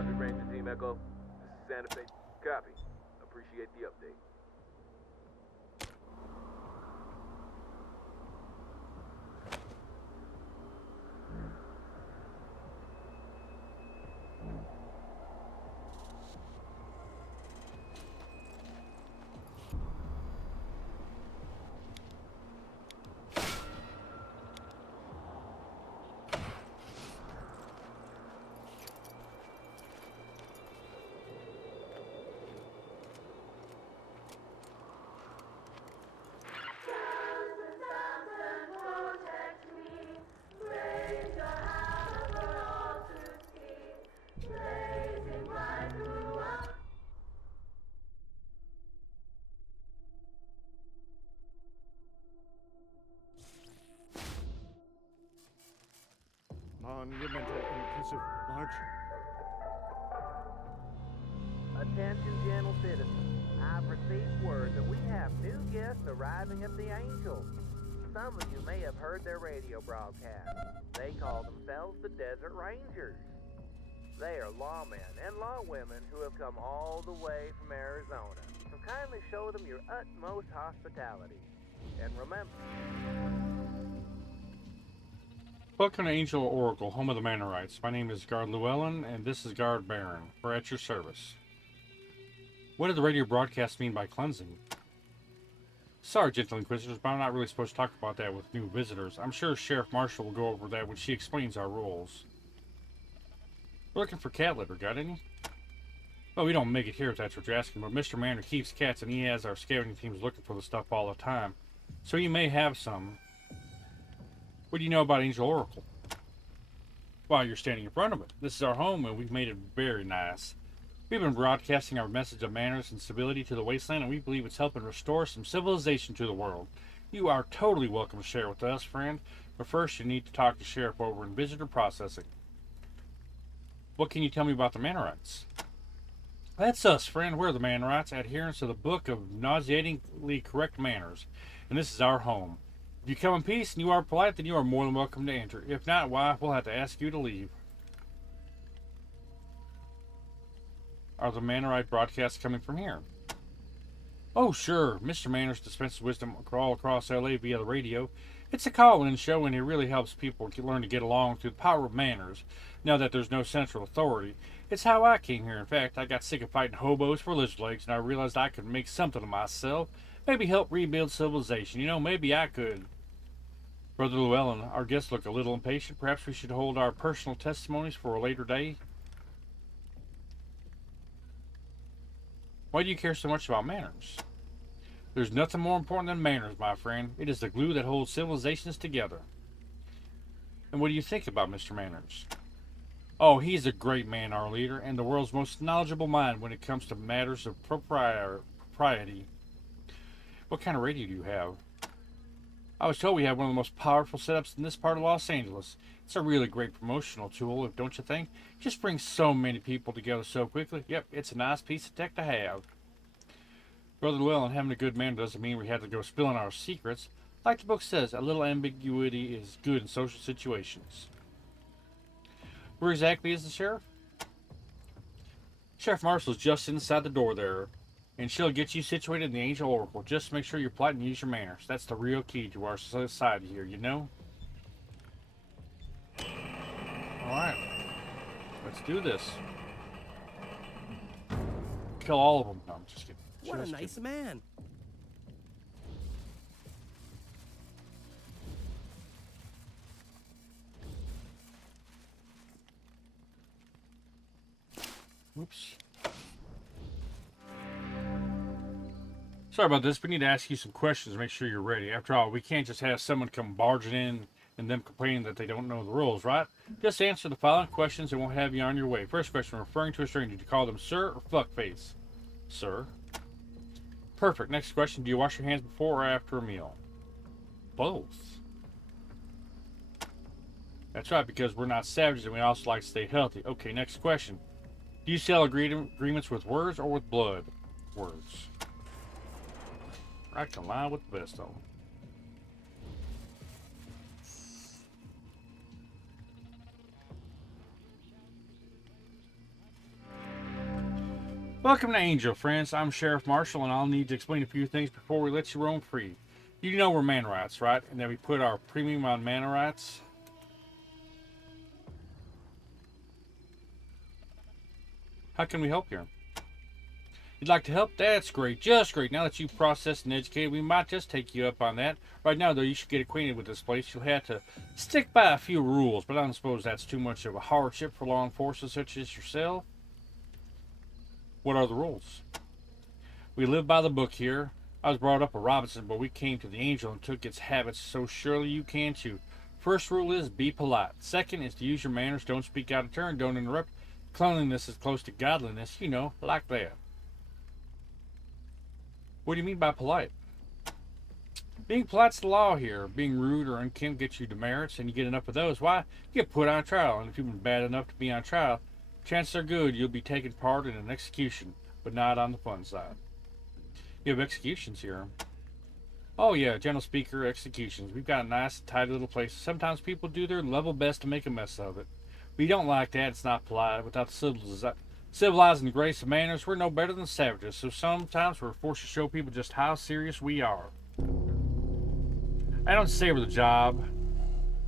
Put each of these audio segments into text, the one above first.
Copy, Ranger Team Echo. This is Santa Fe. Copy. Appreciate the update. Monumental inclusive march. Attention, gentle citizens. I've received word that we have new guests arriving at the Angel. Some of you may have heard their radio broadcast. They call themselves the Desert Rangers. They are lawmen and lawwomen who have come all the way from Arizona. So kindly show them your utmost hospitality. And remember... Welcome to Angel Oracle, home of the Manorites. My name is Guard Llewellyn, and this is Guard Baron. We're at your service. What did the radio broadcast mean by cleansing? Sorry, gentle inquisitors, but I'm not really supposed to talk about that with new visitors. I'm sure Sheriff Marshall will go over that when she explains our rules. We're looking for cat litter. Got any? Well, we don't make it here if that's what you're asking, but Mr. Manor keeps cats, and he has our scouting teams looking for the stuff all the time. So you may have some. What do you know about Angel Oracle? Well, you're standing in front of it. This is our home, and we've made it very nice. We've been broadcasting our message of manners and civility to the Wasteland, and we believe it's helping restore some civilization to the world. You are totally welcome to share with us, friend, but first you need to talk to Sheriff over in visitor processing. What can you tell me about the Manorites? That's us, friend. We're the Manorites, adherents to the Book of Nauseatingly Correct Manners, and this is our home. If you come in peace and you are polite, then you are more than welcome to enter. If not, why, we'll have to ask you to leave. Are the Manorite broadcasts coming from here? Oh, sure. Mr. Manners dispenses wisdom all across L.A. via the radio. It's a call-in show, and it really helps people learn to get along through the power of manners, now that there's no central authority. It's how I came here. In fact, I got sick of fighting hobos for lizard legs, and I realized I could make something of myself. Maybe help rebuild civilization. You know, maybe I could. Brother Llewellyn, our guests look a little impatient. Perhaps we should hold our personal testimonies for a later day. Why do you care so much about manners? There's nothing more important than manners, my friend. It is the glue that holds civilizations together. And what do you think about Mr. Manners? Oh, he's a great man, our leader, and the world's most knowledgeable mind when it comes to matters of propriety. What kind of radio do you have? I was told we have one of the most powerful setups in this part of Los Angeles. It's a really great promotional tool, don't you think? Just brings so many people together so quickly. Yep, it's a nice piece of tech to have. Brother Llewellyn, having a good manner doesn't mean we have to go spilling our secrets. Like the book says, a little ambiguity is good in social situations. Where exactly is the sheriff? Sheriff Marshall's just inside the door there. And she'll get you situated in the Angel Oracle. Just make sure you're polite and use your manners. That's the real key to our society here, you know? Alright. Let's do this. Kill all of them. No, I'm just kidding. What a nice man. Oops. Sorry about this. We need to ask you some questions to make sure you're ready. After all, we can't just have someone come barging in and them complaining that they don't know the rules, right? Just answer the following questions and we'll have you on your way. First question, referring to a stranger, do you call them sir or fuckface? Sir. Perfect. Next question, do you wash your hands before or after a meal? Both. That's right, because we're not savages and we also like to stay healthy. Okay, next question. Do you sell agreements with words or with blood? Words. I can lie with the best of them. Welcome to Angel, friends. I'm Sheriff Marshall, and I'll need to explain a few things before we let you roam free. You know we're man rats, right? And that we put our premium on mana rats. How can we help here? You'd like to help? That's great, just great. Now that you've processed and educated, we might just take you up on that. Right now, though, you should get acquainted with this place. You'll have to stick by a few rules, but I don't suppose that's too much of a hardship for law enforcement such as yourself. What are the rules? We live by the book here. I was brought up a Robinson, but we came to the Angel and took its habits, so surely you can too. First rule is be polite. Second is to use your manners. Don't speak out of turn. Don't interrupt. Cleanliness is close to godliness, you know, like that. What do you mean by polite? Being polite's the law here. Being rude or unkempt gets you demerits, and you get enough of those, why, you get put on trial. And if you've been bad enough to be on trial, chances are good you'll be taking part in an execution, but not on the fun side. You have executions here. Oh yeah, general speaker, executions. We've got a nice, tidy little place. Sometimes people do their level best to make a mess of it. We don't like that. It's not polite. Without the civilizing grace of manners, we're no better than savages. So sometimes we're forced to show people just how serious we are. I don't savor the job.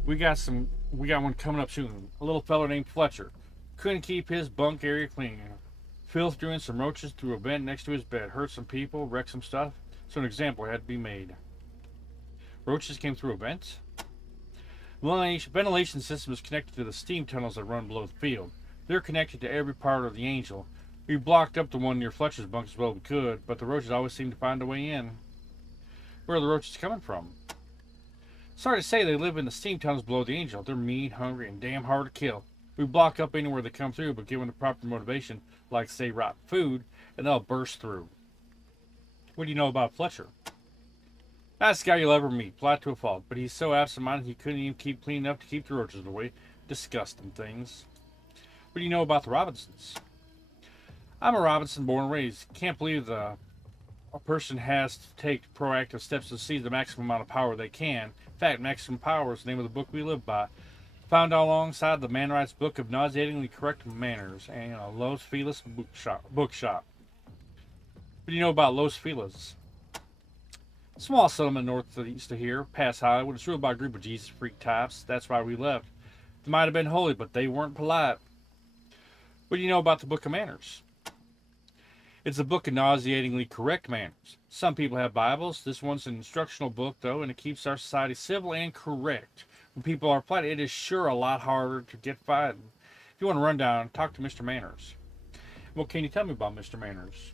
We got one coming up soon. A little fella named Fletcher. Couldn't keep his bunk area clean. Filth drew in some roaches through a vent next to his bed. Hurt some people, wrecked some stuff. So an example had to be made. Roaches came through a vent? Ventilation system is connected to the steam tunnels that run below the field. They're connected to every part of the Angel. We blocked up the one near Fletcher's bunk as well as we could, but the roaches always seem to find a way in. Where are the roaches coming from? Sorry to say, they live in the steam tunnels below the Angel. They're mean, hungry, and damn hard to kill. We block up anywhere they come through, but given the proper motivation, like say rotten food, and they'll burst through. What do you know about Fletcher? Nicest guy you'll ever meet, polite to a fault, but he's so absent-minded he couldn't even keep clean enough to keep the roaches away. Disgusting things. What do you know about the Robinsons? I'm a Robinson born and raised. Can't believe a person has to take proactive steps to seize the maximum amount of power they can. In fact, maximum power is the name of the book we live by. Found alongside the Man Rights Book of Nauseatingly Correct Manners and a Los Feliz bookshop. What do you know about Los Feliz? Small settlement northeast of here, past Hollywood. It's ruled by a group of Jesus freak types. That's why we left. They might have been holy, but they weren't polite. What do you know about the Book of Manners? It's a book of nauseatingly correct manners. Some people have Bibles. This one's an instructional book, though, and it keeps our society civil and correct. When people are polite, it is sure a lot harder to get fighting. If you want to run down, talk to Mr. Manners. What can you tell me about Mr. Manners?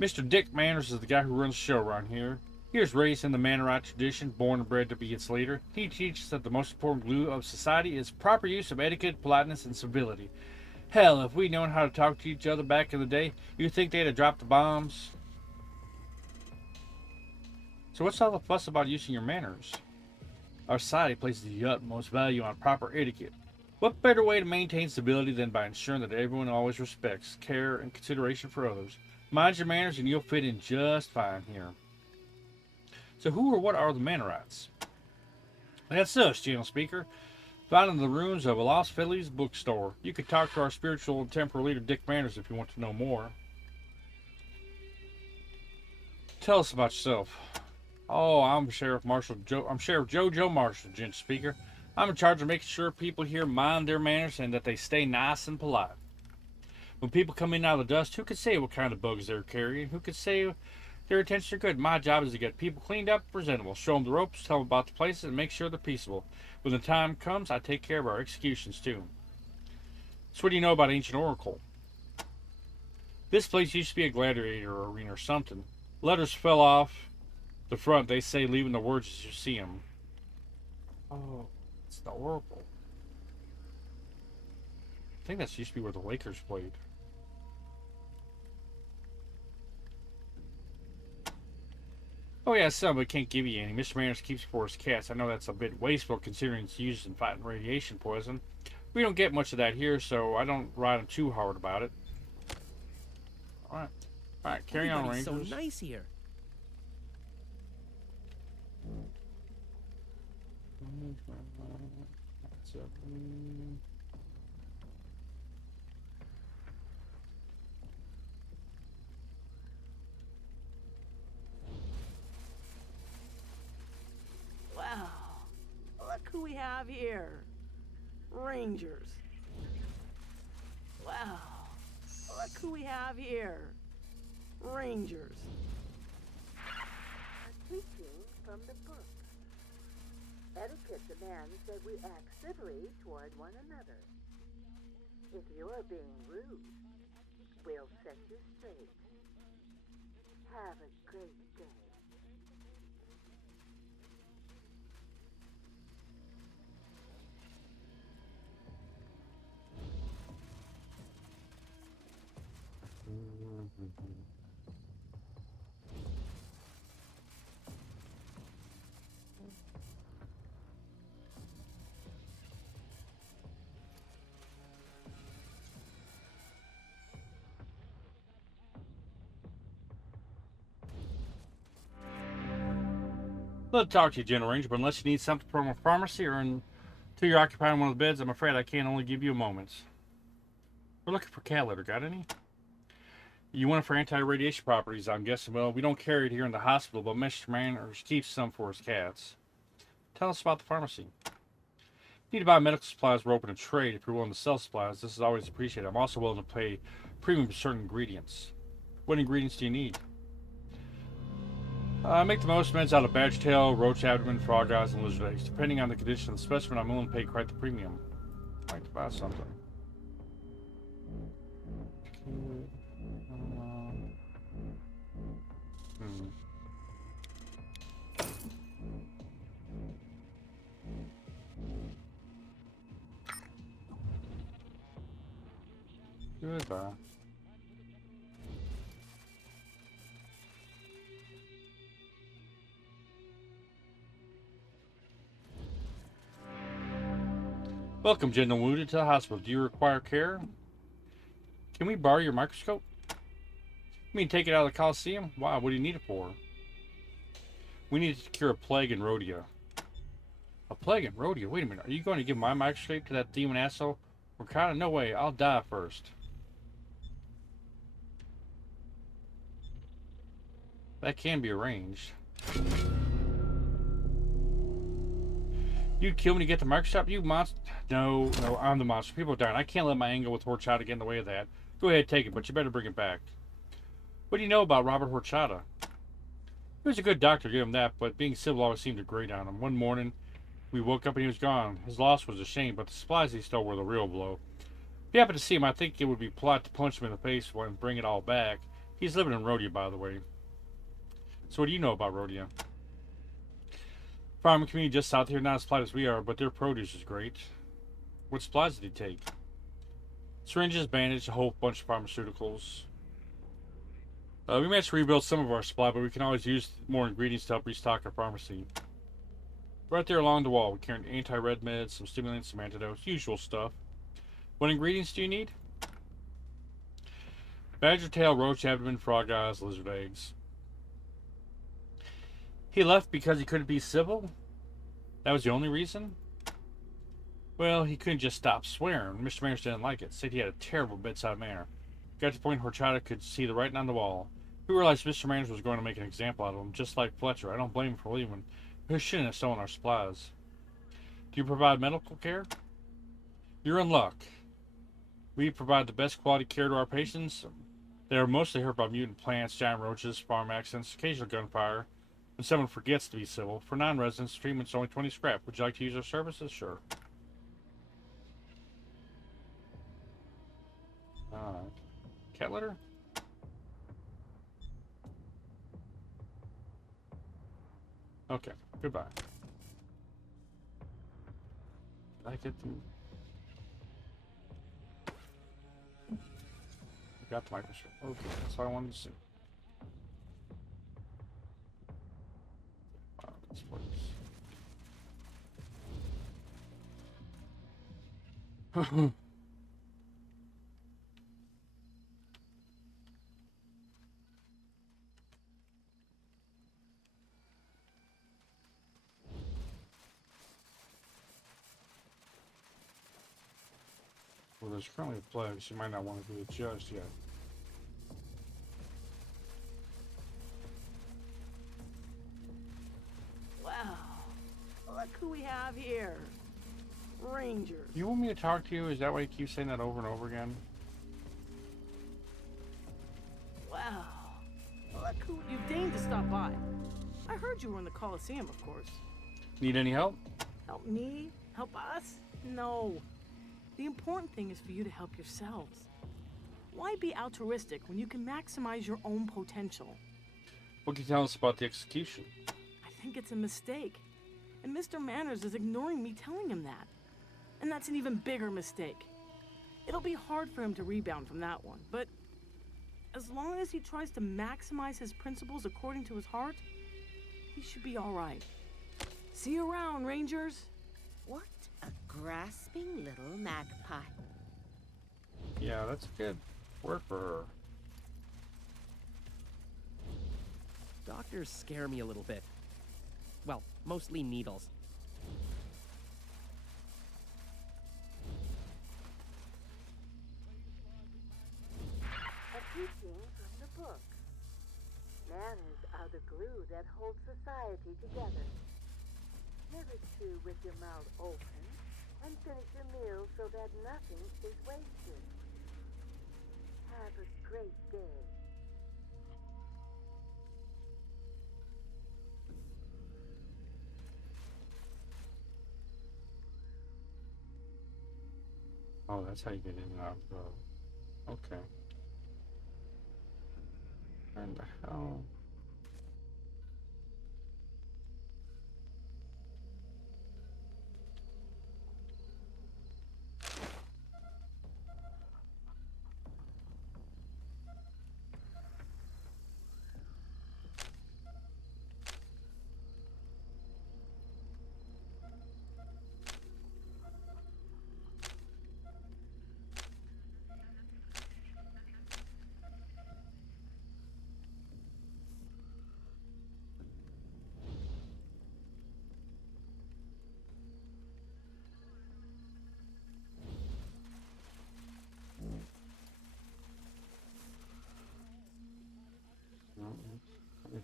Mr. Dick Manners is the guy who runs the show around here. He was raised in the Mannerite tradition, born and bred to be its leader. He teaches that the most important glue of society is proper use of etiquette, politeness, and civility. Hell, if we'd known how to talk to each other back in the day, you'd think they'd have dropped the bombs. So what's all the fuss about using your manners? Our society places the utmost value on proper etiquette. What better way to maintain stability than by ensuring that everyone always respects, care, and consideration for others? Mind your manners and you'll fit in just fine here. So who or what are the Mannerites? That's us, General Speaker. Found in the ruins of a Los Feliz bookstore. You could talk to our spiritual and temporal leader, Dick Manners, if you want to know more. Tell us about yourself. Oh, I'm Sheriff Joe Marshall, General Speaker. I'm in charge of making sure people here mind their manners and that they stay nice and polite. When people come in out of the dust, who could say what kind of bugs they're carrying? Who could say their intentions are good? My job is to get people cleaned up and presentable, show them the ropes, tell them about the places, and make sure they're peaceable. When the time comes, I take care of our executions too. So what do you know about Ancient Oracle? This place used to be a gladiator arena or something. Letters fell off the front, they say, leaving the words as you see them. Oh, it's the Oracle. I think that used to be where the Lakers played. Oh yeah, some, but can't give you any. Mr. Manners keeps for his cats. I know that's a bit wasteful considering it's used in fighting radiation poison. We don't get much of that here, so I don't ride him too hard about it. Alright, carry on, Rangers. So nice here. who we have here. Rangers. Wow. Look who we have here. Rangers. A teaching from the book. Etiquette demands that we act civilly toward one another. If you are being rude, we'll set you straight. Have a great day. I'd love to talk to you, General Ranger, but unless you need something from a pharmacy or until you're occupying one of the beds, I'm afraid I can't only give you a moment. We're looking for cat litter. Got any? You want it for anti-radiation properties, I'm guessing. Well, we don't carry it here in the hospital, but Mr. Manners keeps some for his cats. Tell us about the pharmacy. If you need to buy medical supplies, we're open to trade. If you're willing to sell supplies, this is always appreciated. I'm also willing to pay premium for certain ingredients. What ingredients do you need? I make the most meds out of badger tail, roach abdomen, frog eyes, and lizard eggs. Depending on the condition of the specimen, I'm willing to pay quite the premium. I'd like to buy something. Goodbye. Welcome, General Wounded, to the hospital. Do you require care? Can we borrow your microscope? You mean take it out of the Coliseum? Wow, what do you need it for? We need to cure a plague in Rhodia. A plague in Rhodia? Wait a minute. Are you going to give my microscope to that demon asshole? Or kinda, no way. I'll die first. That can be arranged. You'd kill me to get the microscope? You monster. No, I'm the monster. People are dying. I can't let my anger with Horchata get in the way of that. Go ahead, take it, but you better bring it back. What do you know about Robert Horchata? He was a good doctor, give him that, but being civil always seemed to grate on him. One morning, we woke up and he was gone. His loss was a shame, but the supplies he stole were the real blow. If you happen to see him, I think it would be polite to punch him in the face and bring it all back. He's living in Rhodia, by the way. So what do you know about Rhodia? Farming community just south here, not as polite as we are, but their produce is great. What supplies did he take? Syringes, bandage, a whole bunch of pharmaceuticals. We managed to rebuild some of our supply, but we can always use more ingredients to help restock our pharmacy. Right there along the wall, we carry anti-red meds, some stimulants, some antidotes, usual stuff. What ingredients do you need? Badger tail, roach abdomen, frog eyes, lizard eggs. He left because he couldn't be civil? That was the only reason? Well, he couldn't just stop swearing. Mr. Manners didn't like it. Said he had a terrible bedside manner. Got to the point Horchata could see the writing on the wall. We realized Mr. Manners was going to make an example out of him, just like Fletcher. I don't blame him for leaving. He shouldn't have stolen our supplies. Do you provide medical care? You're in luck. We provide the best quality care to our patients. They are mostly hurt by mutant plants, giant roaches, farm accidents, occasional gunfire. When someone forgets to be civil. For non-residents, treatment's only 20 scrap. Would you like to use our services? Sure. Alright. Cat litter? Okay. Goodbye. Did I get them? I got the microscope. Okay, that's all I wanted to see. This place. Well, there's currently a plague, so you might not want to do it just yet. Wow. Look who we have have here? Rangers. You want me to talk to you? Is that why you keep saying that over and over again? Well, look who you deigned to stop by. I heard you were in the Coliseum, of course. Need any help? Help me? Help us? No. The important thing is for you to help yourselves. Why be altruistic when you can maximize your own potential? What can you tell us about the execution? I think it's a mistake. And Mr. Manners is ignoring me telling him that. And that's an even bigger mistake. It'll be hard for him to rebound from that one, but as long as he tries to maximize his principles according to his heart, he should be all right. See you around, Rangers. What a grasping little magpie. Yeah, that's a good word for her. Doctors scare me a little bit. Well, mostly needles. A teaching from the book. Manners are the glue that holds society together. Never chew with your mouth open, and finish your meal so that nothing is wasted. Have a great day. Oh, that's how you get in and out of the... Okay. And the hell...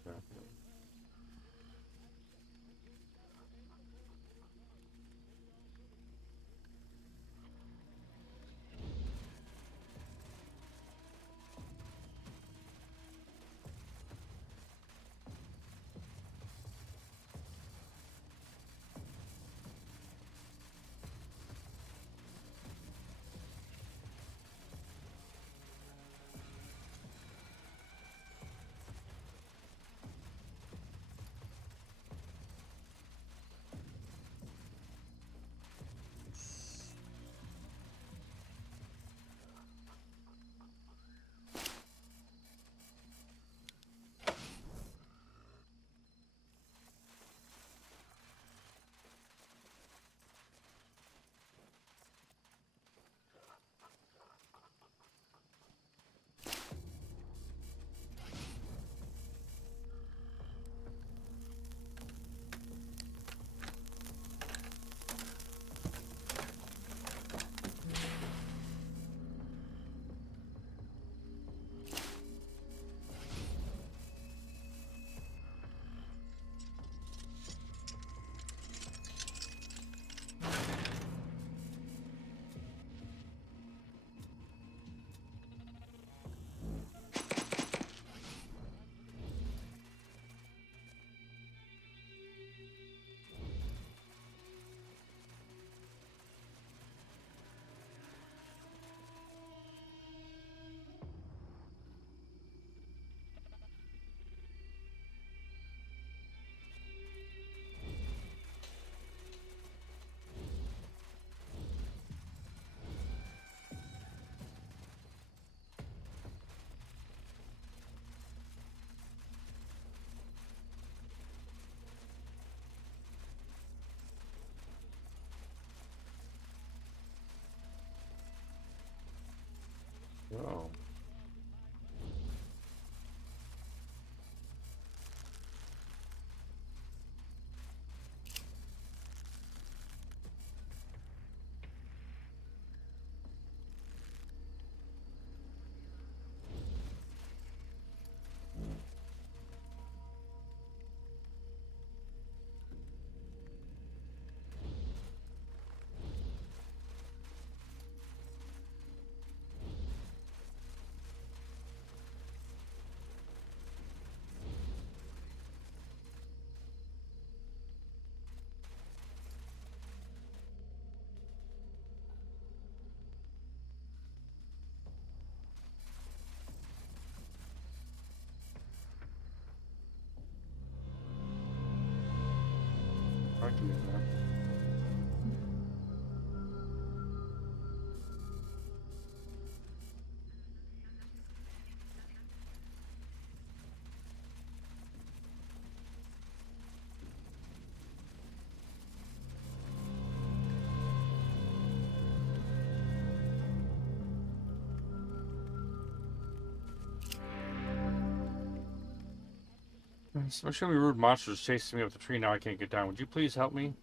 Okay. Oh. me of that. Some extremely rude monsters chasing me up the tree. Now I can't get down. Would you please help me?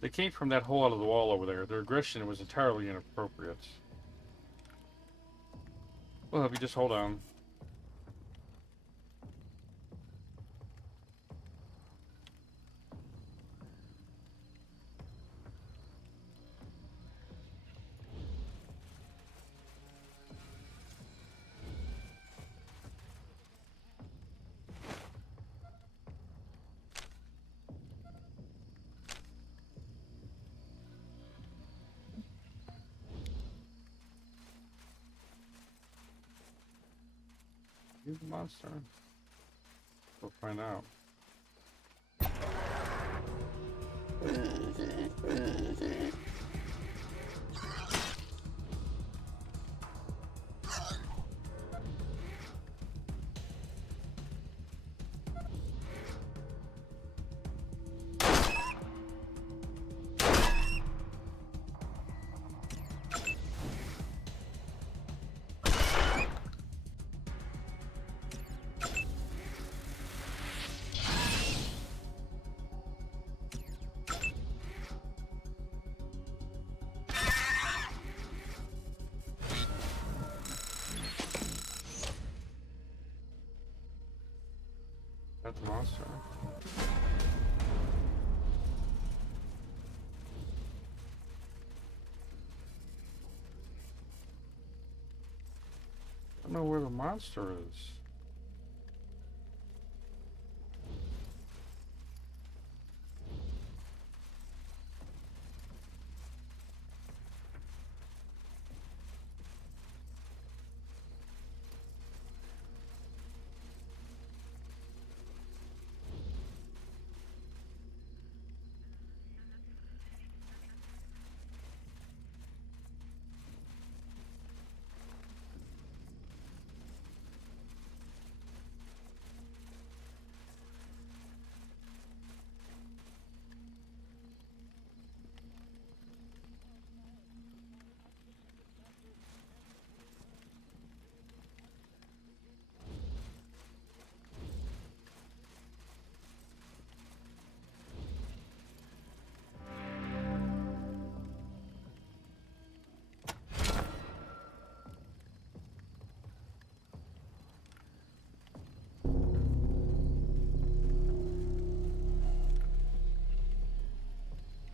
They came from that hole out of the wall over there. Their aggression was entirely inappropriate. Well, if you just hold on. He's a monster. We'll find out. That's a monster. I don't know where the monster is.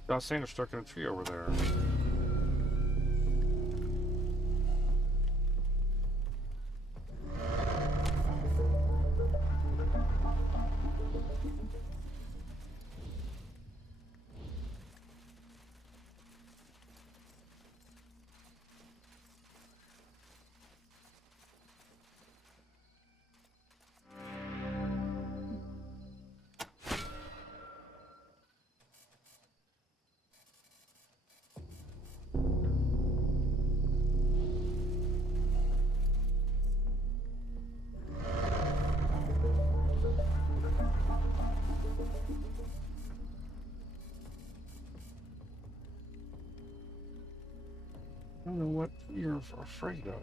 I was saying they're stuck in a tree over there. I don't know what you're afraid of.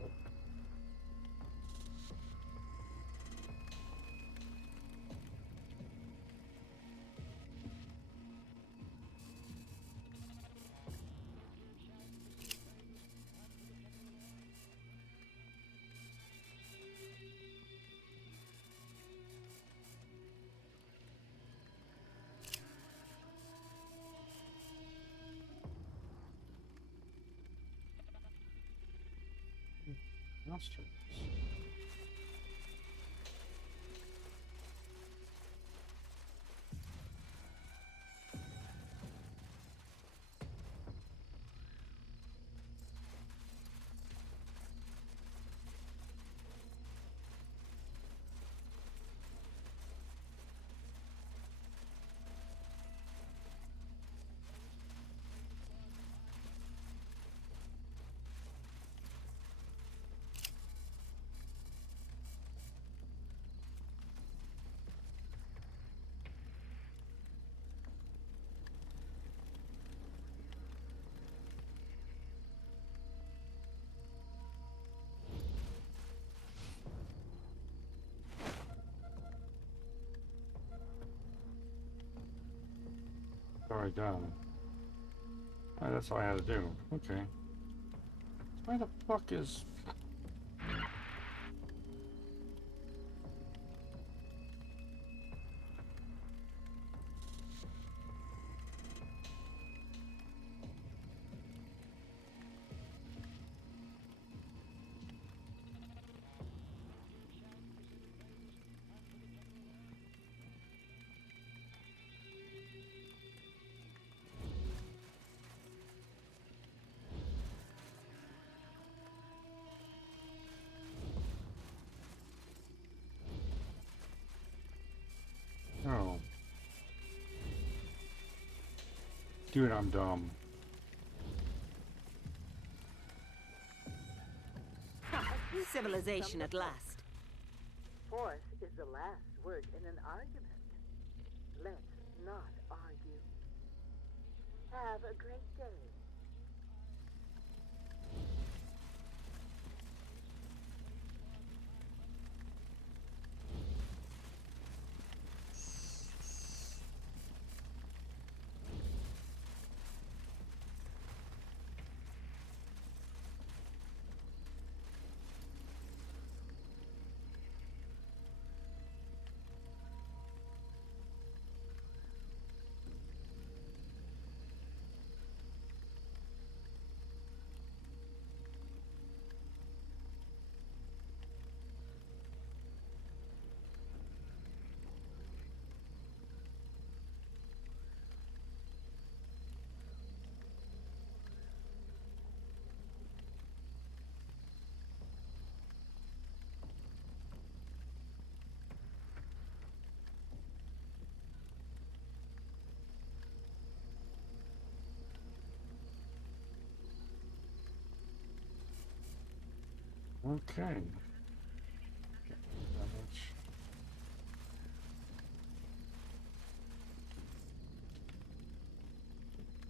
Monsters. Already done. Alright, that's all I had to do. Okay. Where the fuck is... Oh. Dude, I'm dumb. Civilization at last. Force is the last word in an argument. Let's not argue. Have a great day. Okay.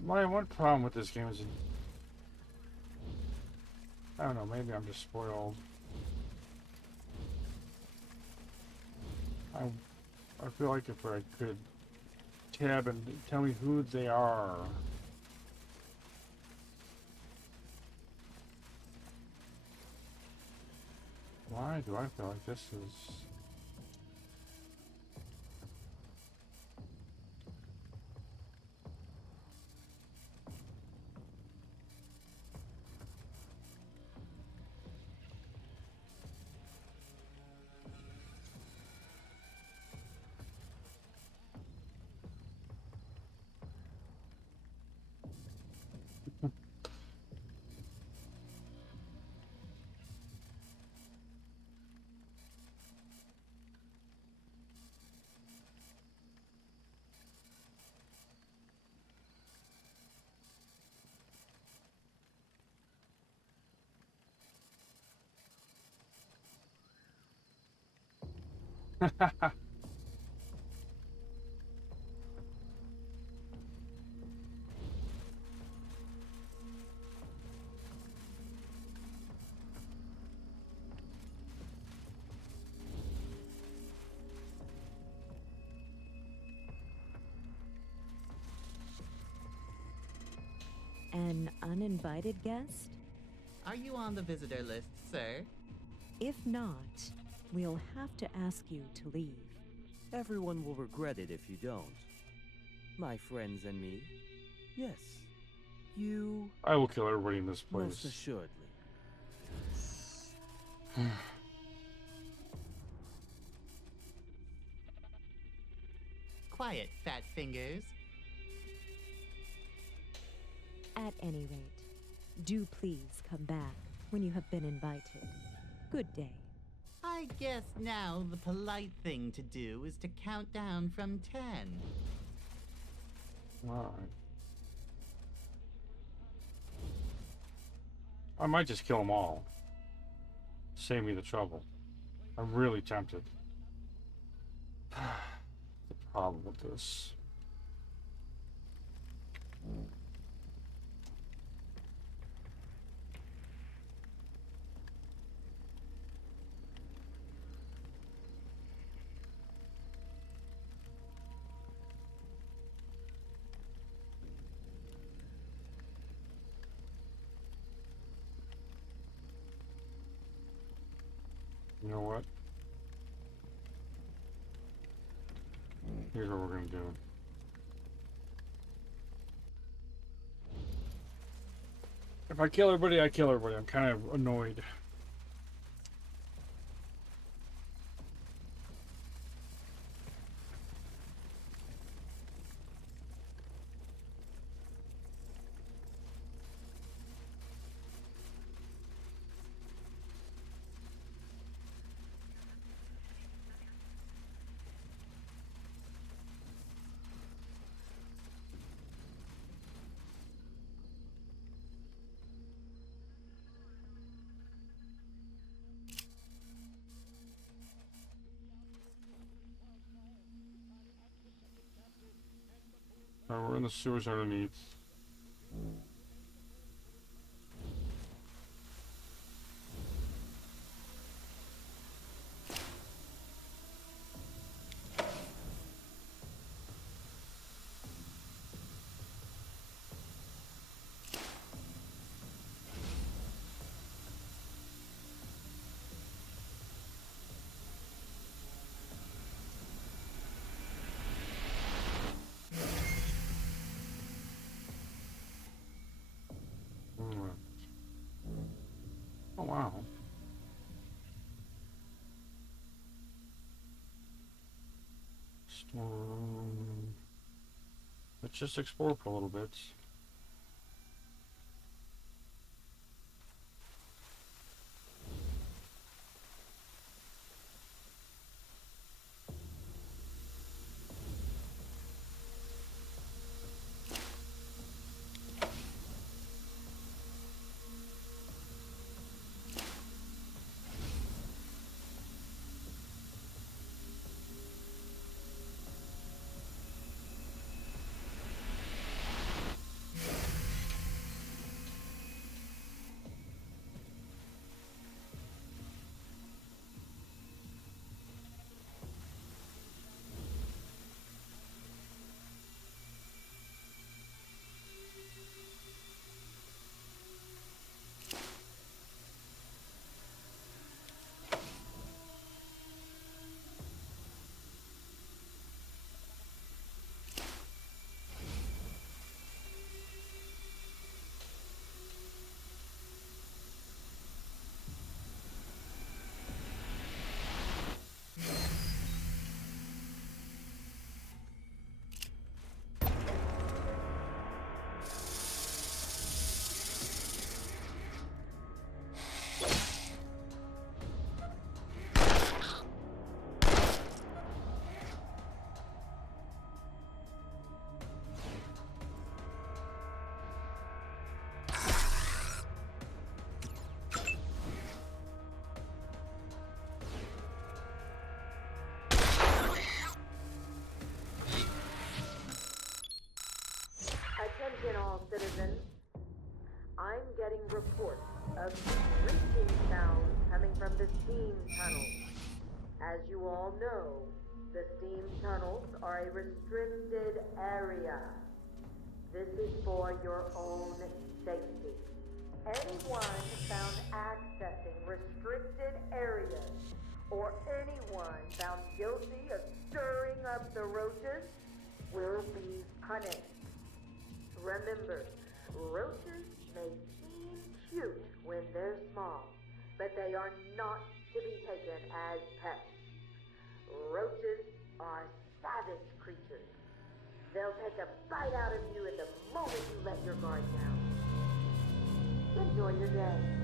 My one problem with this game is, I don't know, maybe I'm just spoiled. I feel like if I could tab and tell me who they are. Why do I feel like this is... An uninvited guest? Are you on the visitor list, sir? If not, we'll have to ask you to leave. Everyone will regret it if you don't. My friends and me. Yes. You... I will kill everybody in this place. Most assuredly. Quiet, fat fingers. At any rate, do please come back when you have been invited. Good day. I guess now the polite thing to do is to count down from 10. Alright. I might just kill them all. Save me the trouble. I'm really tempted. The problem with this. know what? Here's what we're gonna do. If I kill everybody, I kill everybody. I'm kind of annoyed. We're in the sewers underneath. Oh wow. Storm. Let's just explore for a little bit. Attention all citizens. I'm getting reports of screeching sounds coming from the steam tunnels. As you all know, the steam tunnels are a restricted area. This is for your own safety. Anyone found accessing restricted areas or anyone found guilty of stirring up the roaches will be punished. Remember, roaches may seem cute when they're small, but they are not to be taken as pets. Roaches are savage creatures. They'll take a bite out of you at the moment you let your guard down. Enjoy your day.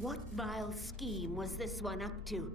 What vile scheme was this one up to?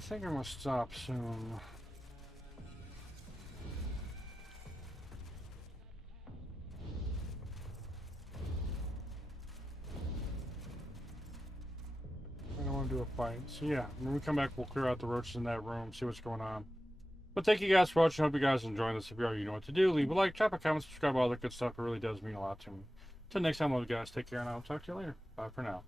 think I'm gonna stop soon. I don't want to do a fight. So yeah, when we come back, we'll clear out the roaches in that room, see what's going on. But thank you guys for watching. Hope you guys enjoyed this. If you are, you know what to do. Leave a like, drop a comment, subscribe, all that good stuff. It really does mean a lot to me. Until next time, love you guys. Take care, and I'll talk to you later. Bye for now.